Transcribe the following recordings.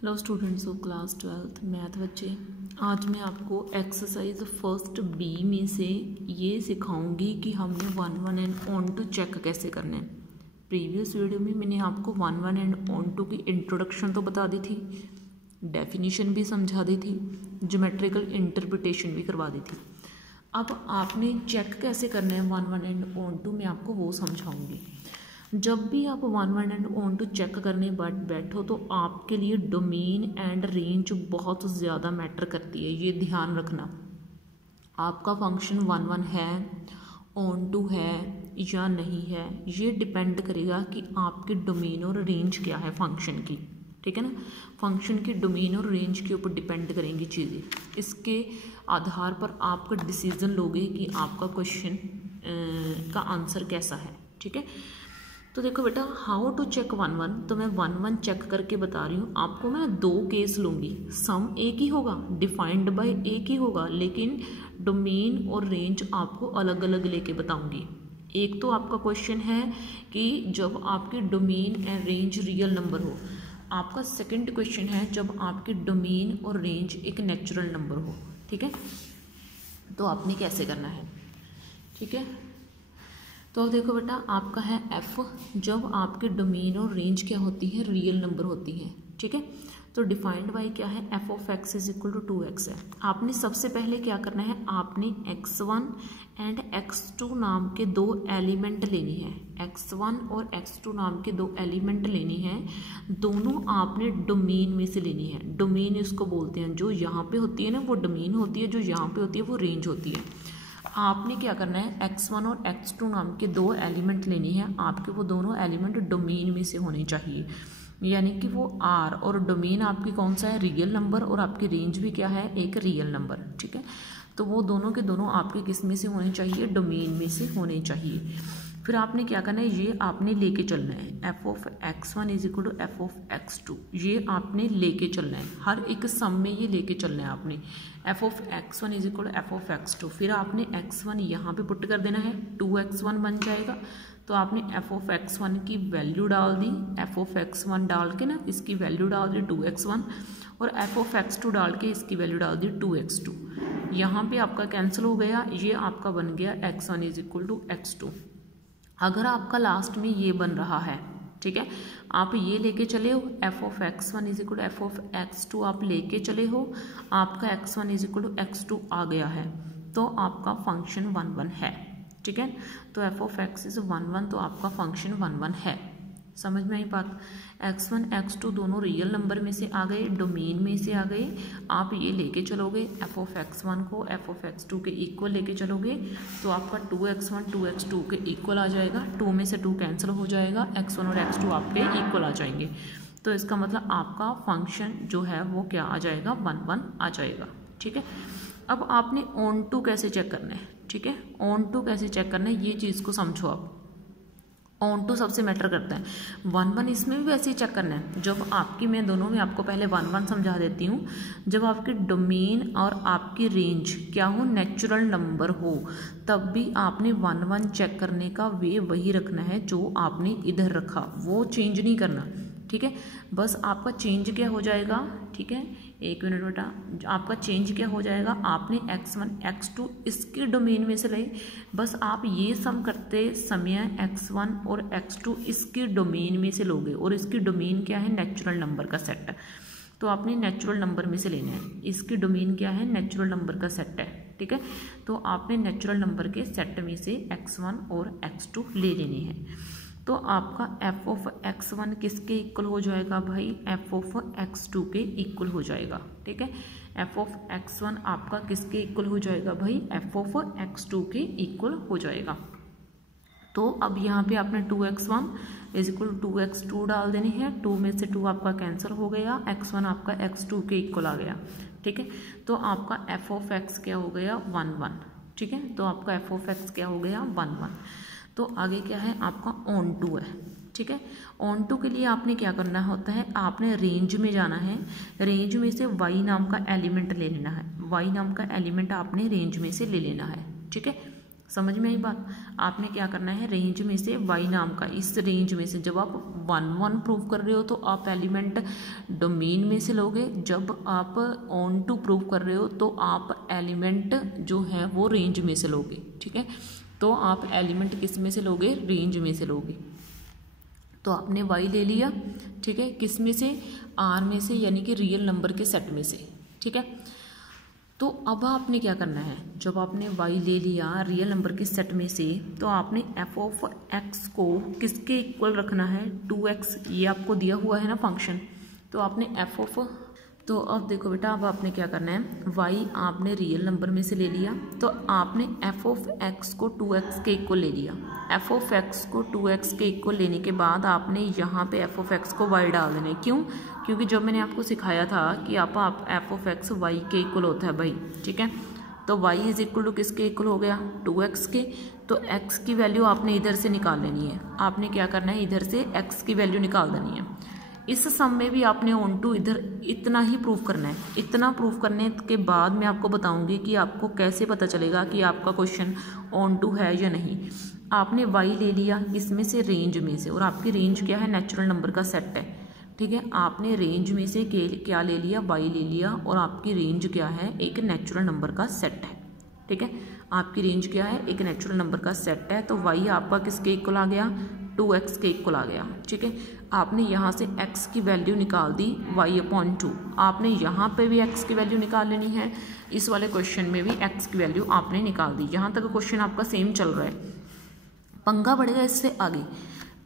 Hello students of class 12th math बच्चे। आज मैं आपको एक्सरसाइज फर्स्ट बी में से ये सिखाऊंगी कि हमने 1 1 एंड ऑन टू चेक कैसे करना है। प्रीवियस वीडियो में मैंने आपको 1 1 एंड ऑन टू की इंट्रोडक्शन तो बता दी थी, डेफिनेशन भी समझा दी थी, ज्योमेट्रिकल इंटरप्रिटेशन भी करवा दी थी। अब आपने चेक कैसे करना है 1 1 एंड ऑन टू, मैं आपको वो समझाऊंगी। जब भी आप 1 1 एंड ऑन टू चेक करने बैठो तो आपके लिए डोमेन एंड रेंज बहुत ज़्यादा मैटर करती है, ये ध्यान रखना। आपका फंक्शन 1 1 है, ऑन टू है या नहीं है, ये डिपेंड करेगा कि आपके डोमेन और रेंज क्या है फंक्शन की। ठीक है ना, फंक्शन की डोमेन और रेंज के ऊपर डिपेंड करेंगी चीज़ें। इसके आधार पर आपका डिसीजन लोगे कि आपका क्वेश्चन का आंसर कैसा है। ठीक है, तो देखो बेटा, हाउ टू चेक 1 1, तो मैं 1 1 चेक करके बता रही हूँ आपको। मैं 2 केस लूँगी, सम एक ही होगा, डिफाइंड बाय एक ही होगा, लेकिन डोमेन और रेंज आपको अलग अलग लेके बताऊँगी। एक तो आपका क्वेश्चन है कि जब आपकी domain and range real number हो। आपका सेकंड क्वेश्चन है जब आपकी डोमेन और रेंज एक नेचुरल नंबर हो। ठीक है, तो आपने कैसे करना है। ठीक है, तो देखो बेटा, आपका है एफ, जब आपके डोमेन और रेंज क्या होती है, रियल नंबर होती है। ठीक है, तो डिफाइंड बाय क्या है, f of x is equal to 2x है। आपने सबसे पहले क्या करना है, आपने x1 एंड x2 नाम के 2 एलिमेंट लेनी है। x1 और x2 नाम के 2 एलिमेंट लेनी है, दोनों आपने डोमेन में से लेनी है। डोमेन इसको बोलते हैं, जो यहाँ पे होती है ना वो डोमेन होती है, जो यहाँ पे होती है वो रेंज होती है। आपने क्या करना है, x1 और x2 नाम के 2 एलिमेंट लेनी है। आपके वो दोनों एलिमेंट डोमेन में से होने चाहिए, यानी कि वो r और डोमेन आपकी कौन सा है, रियल नंबर, और आपकी रेंज भी क्या है, एक रियल नंबर। ठीक है, तो वो दोनों के दोनों आपके किस में से होने चाहिए, डोमेन में से होने चाहिए। फिर आपने क्या करना है, ये आपने लेके चलना है, f of x1 is equal to f of x2, ये आपने लेके चलना है। हर एक सम में ये लेके चलना है आपने, f of x1 is equal to f of x2। फिर आपने x1 यहाँ पे पुट कर देना है, 2x1 बन जाएगा। तो आपने एफ ऑफ x1 की वैल्यू डाल दी, एफ ऑफ x1 डाल के ना इसकी वैल्यू डाल दी 2x1, और एफ ऑफ x2 डाल के इसकी वैल्यू डाल दी 2x2। यहाँ पे आपका कैंसिल हो गया, ये आपका बन गया x1 is equal to x2। अगर आपका लास्ट में ये बन रहा है, ठीक है, आप ये लेके चले हो, f of x1 is equal to f of x2 आप लेके चले हो, आपका x1 is equal to x2 आ गया है, तो आपका फंक्शन 1 1 है। ठीक है, तो एफ ऑफ x इज 1 1, तो आपका फंक्शन 1 1 है। समझ में आई बात। x1 x2 दोनों रियल नंबर में से आ गए, डोमेन में से आ गए। आप ये लेके चलोगे, एफ ऑफ x1 को एफ ऑफ x2 के इक्वल लेके चलोगे, तो आपका 2x1 2x2 के इक्वल आ जाएगा। 2 में से 2 कैंसिल हो जाएगा, x1 और x2 आपके इक्वल आ जाएंगे। तो इसका मतलब आपका फंक्शन जो है वो क्या आ जाएगा, 1 1 आ जाएगा। ठीक है, अब आपने ऑन टू कैसे चेक करना है। ठीक है, ऑन टू कैसे चेक करना है, ये चीज़ को समझो आप। ऑन टू सबसे मैटर करता है, 1 1 इसमें भी वैसे ही चेक करना है। जब आपकी, मैं दोनों में आपको पहले 1 1 समझा देती हूँ। जब आपकी डोमेन और आपकी रेंज क्या हो, नेचुरल नंबर हो, तब भी आपने 1 1 चेक करने का वे वही रखना है जो आपने इधर रखा, वो चेंज नहीं करना। ठीक है, बस आपका चेंज क्या हो जाएगा, ठीक है, एक मिनट बेटा, आपका चेंज क्या हो जाएगा, आपने x1 x2 इसके डोमेन में से ले, बस आप ये सम करते समय x1 और x2 इसके डोमेन में से लोगे, और इसकी डोमेन क्या है, नेचुरल नंबर का सेट। तो आपने नेचुरल नंबर में से लेना है, इसकी डोमेन क्या है, नेचुरल नंबर का सेट है। ठीक है, तो आपने नेचुरल नंबर के सेट में से x1 और x2 ले लेने हैं। तो आपका एफ ऑफ x1 किसके इक्वल हो जाएगा भाई, एफ ऑफ x2 के इक्वल हो जाएगा। ठीक है, एफ ऑफ x1 आपका किसके इक्वल हो जाएगा भाई, एफ ऑफ x2 के इक्वल हो जाएगा। तो अब यहाँ पे आपने 2x1 इज इक्वल 2x2 डाल देनी है, 2 में से 2 आपका कैंसिल हो गया, x1 आपका x2 के इक्वल आ गया। ठीक है, तो आपका एफ ऑफ x क्या हो गया, 1 1। ठीक है, तो आपका एफ ऑफ x क्या हो गया, 1 1। तो आगे क्या है, आपका ऑन टू है। ठीक है, ऑन टू के लिए आपने क्या करना होता है, आपने रेंज में जाना है, रेंज में से y नाम का एलिमेंट ले लेना है, y नाम का एलिमेंट आपने रेंज में से ले लेना है। ठीक है, समझ में आई बात। आपने क्या करना है, रेंज में से y नाम का, इस रेंज में से जब आप 1 1 प्रूव कर रहे हो तो आप एलिमेंट डोमेन में से लोगे, जब आप ऑन टू प्रूव कर रहे हो तो आप एलिमेंट जो है वो रेंज में से लोगे। ठीक है, तो आप एलिमेंट किस में से लोगे, रेंज में से लोगे। तो आपने y ले लिया, ठीक है, किस में से, R में से, यानी कि रियल नंबर के सेट में से। ठीक है, तो अब आपने क्या करना है, जब आपने y ले लिया रियल नंबर के सेट में से, तो आपने f ऑफ x को किसके इक्वल रखना है, 2x, ये आपको दिया हुआ है ना फंक्शन। तो आपने f ऑफ, तो अब देखो बेटा, अब आपने क्या करना है, y आपने रियल नंबर में से ले लिया, तो आपने f ऑफ x को 2x के इक्वल ले लिया। f ऑफ x को 2x के इक्वल लेने के बाद आपने यहाँ पे f ऑफ x को y डाल देना है। क्यों, क्योंकि जब मैंने आपको सिखाया था कि आप f ऑफ x y के इक्वल होता है भाई। ठीक है, तो y इज इक्वल टू किसके इक्वल हो गया, 2x के। तो x की वैल्यू आपने इधर से निकाल लेनी है। आपने क्या करना है, इधर से x की वैल्यू निकाल देनी है। इस सम में भी आपने ऑन टू इधर इतना ही प्रूफ करना है। इतना प्रूफ करने के बाद मैं आपको बताऊंगी कि आपको कैसे पता चलेगा कि आपका क्वेश्चन ऑन टू है या नहीं। आपने y ले लिया इसमें से, रेंज में से, और आपकी रेंज क्या है, नेचुरल नंबर का सेट है। ठीक है, आपने रेंज में से क्या ले लिया, y ले लिया, और आपकी रेंज क्या है, एक नेचुरल नंबर का सेट है। ठीक है, आपकी रेंज क्या है, एक नेचुरल नंबर का सेट है। तो y आपका किसके इक्वल आ गया, 2x के इक्वल आ गया। ठीक है, आपने यहाँ से x की वैल्यू निकाल दी y/2। आपने यहाँ पे भी x की वैल्यू निकाल लेनी है, इस वाले क्वेश्चन में भी x की वैल्यू आपने निकाल दी। यहाँ तक क्वेश्चन आपका सेम चल रहा है। पंगा बढ़ेगा इससे आगे,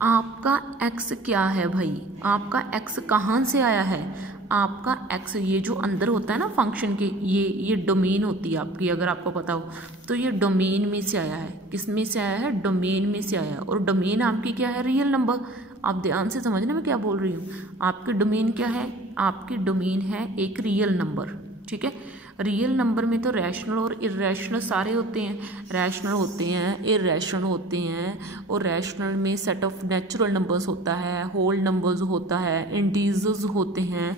आपका x क्या है भाई, आपका x कहाँ से आया है, आपका x ये जो अंदर होता है ना फंक्शन के, ये डोमेन होती है आपकी, अगर आपको पता हो तो ये डोमेन में से आया है। किस में से आया है, डोमेन में से आया है। और डोमेन आपकी क्या है, रियल नंबर। आप ध्यान से समझना मैं क्या बोल रही हूँ। आपकी डोमेन क्या है, आपकी डोमेन है एक रियल नंबर। ठीक है, रियल नंबर में तो रैशनल और इरेशनल सारे होते हैं। रैशनल होते हैं, इरेशनल होते हैं, और रैशनल में सेट ऑफ नेचुरल नंबर्स होता है, होल नंबर्स होता है, इंटीजर्स होते हैं,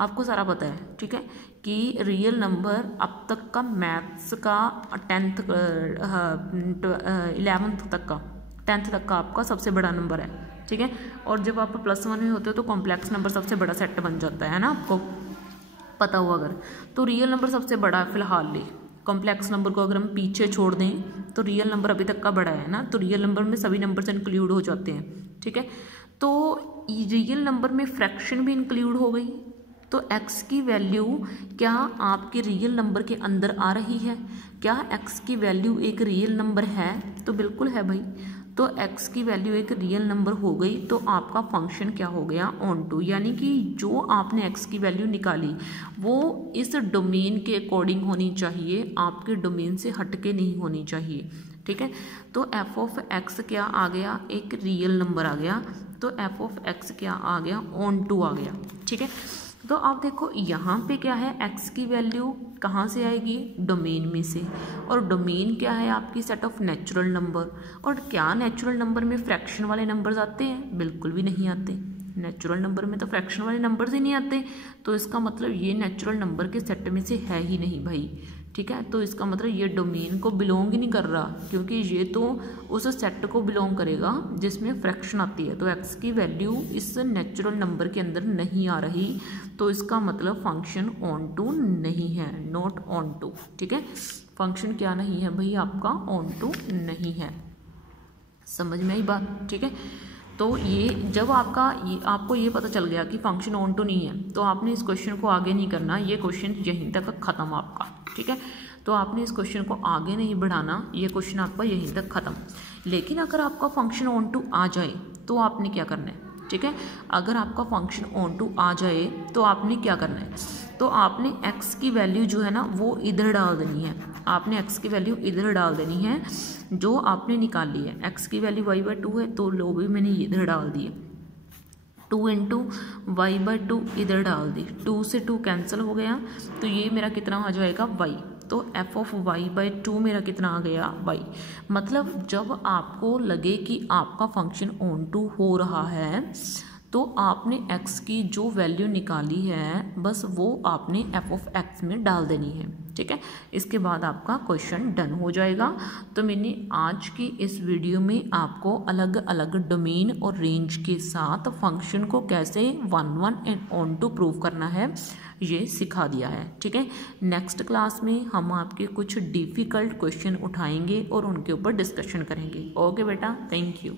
आपको सारा पता है। ठीक है, कि रियल नंबर अब तक का मैथ्स का 11th तक का आपका सबसे बड़ा नंबर है। ठीक है, और जब आप +1 में होते हो तो कॉम्प्लेक्स नंबर सबसे बड़ा सेट बन जाता है ना, आपको पता हो अगर। तो रियल नंबर सबसे बड़ा है फिलहाल ले, कॉम्प्लेक्स नंबर को अगर हम पीछे छोड़ दें तो रियल नंबर अभी तक का बड़ा है ना। तो रियल नंबर में सभी नंबर्स इंक्लूड हो जाते हैं। ठीक है, तो रियल नंबर में फ्रैक्शन भी इंक्लूड हो गई। तो x की वैल्यू क्या आपके रियल नंबर के अंदर आ रही है, क्या x की वैल्यू एक रियल नंबर है, तो बिल्कुल है भाई। तो x की वैल्यू एक रियल नंबर हो गई, तो आपका फंक्शन क्या हो गया, ऑन टू। यानी कि जो आपने x की वैल्यू निकाली वो इस डोमेन के अकॉर्डिंग होनी चाहिए, आपके डोमेन से हटके नहीं होनी चाहिए। ठीक है, तो f ऑफ x क्या आ गया, एक रियल नंबर आ गया। तो f ऑफ x क्या आ गया, ऑन टू आ गया। ठीक है, तो आप देखो यहाँ पे क्या है, x की वैल्यू कहाँ से आएगी, डोमेन में से। और डोमेन क्या है आपकी, सेट ऑफ नेचुरल नंबर। और क्या नेचुरल नंबर में फ्रैक्शन वाले नंबर्स आते हैं, बिल्कुल भी नहीं आते। नेचुरल नंबर में तो फ्रैक्शन वाले नंबर्स ही नहीं आते। तो इसका मतलब ये नेचुरल नंबर के सेट में से है ही नहीं भाई। ठीक है, तो इसका मतलब ये डोमेन को बिलोंग ही नहीं कर रहा, क्योंकि ये तो उस सेट को बिलोंग करेगा जिसमें फ्रैक्शन आती है। तो x की वैल्यू इस नेचुरल नंबर के अंदर नहीं आ रही, तो इसका मतलब फंक्शन ऑन टू नहीं है, नॉट ऑन टू। ठीक है, फंक्शन क्या नहीं है भाई, आपका ऑन टू नहीं है। समझ में आई बात। ठीक है, तो ये जब आपको ये पता चल गया कि फंक्शन ऑन टू नहीं है, तो आपने इस क्वेश्चन को आगे नहीं करना, ये क्वेश्चन यहीं तक ख़त्म आपका। ठीक है, तो आपने इस क्वेश्चन को आगे नहीं बढ़ाना, ये क्वेश्चन आपका यहीं तक ख़त्म। लेकिन अगर आपका फंक्शन ऑन टू आ जाए तो आपने क्या करना है। ठीक है, अगर आपका फंक्शन ऑन टू आ जाए तो आपने क्या करना है, तो आपने x की वैल्यू जो है ना वो इधर डाल देनी है। आपने x की वैल्यू इधर डाल देनी है जो आपने निकाल ली है। x की वैल्यू y/2 है, तो लो भी मैंने इधर डाल दी है। 2 × y/2 इधर डाल दी, 2 से 2 कैंसिल हो गया, तो ये मेरा कितना आ जाएगा, y। तो f ऑफ y/2 मेरा कितना आ गया, y। मतलब जब आपको लगे कि आपका फंक्शन ऑन टू हो रहा है, तो आपने x की जो वैल्यू निकाली है बस वो आपने f ऑफ x में डाल देनी है। ठीक है। इसके बाद आपका क्वेश्चन डन हो जाएगा। तो मैंने आज की इस वीडियो में आपको अलग अलग डोमेन और रेंज के साथ फंक्शन को कैसे 1 1 एंड ऑन टू प्रूव करना है ये सिखा दिया है, ठीक है। नेक्स्ट क्लास में हम आपके कुछ डिफ़िकल्ट क्वेश्चन उठाएंगे और उनके ऊपर डिस्कशन करेंगे। ओके बेटा, थैंक यू।